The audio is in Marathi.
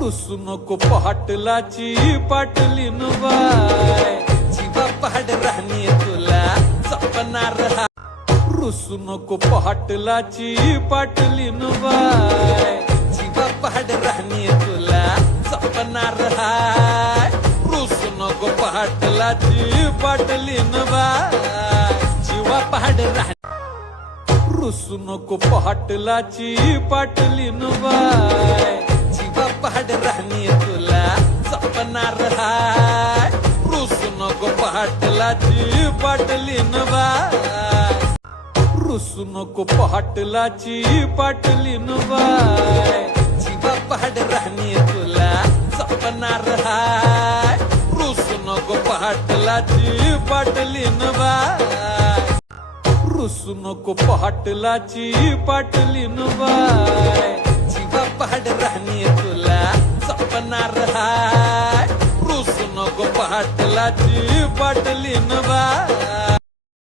रुसू नको पाटलाची पाटलीन बाय जीवा पहाड राहणे तुला जपणार हा रुसू नको पाटलाची पाटलीन बाय जीवा पहाड राहणे तुला जपणार हाय रुसू नको पाटलाची पाटलीन बाय जीवा पहाड राहणे रुसू नको पाटलाची पाटलीन बाय जीवा पहाड राहणे तुला जपणार हाय रुसू नको पाटलाची पाटलीन बाय रुसू नको पाटलाची पाटलीन बाय जीवा पहाड राहणे तुला जपणार हाय रुसू नको पाटलाची पाटलीन बाय रुसू नको पाटलाची पाटलीन बाय जीवा पहाड राहणे तुला जपणार हाय रुसू नको पाटलाची पाटलीन बाय